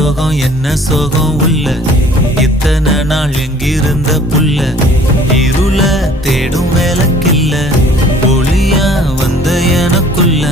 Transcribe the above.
சோகம் என்ன சோகம் உள்ள இத்தனை நாள் எங்கிருந்த புள்ள இருள தேடும் வேலைக்கில்ல ஒளியா வந்த எனக்குள்ள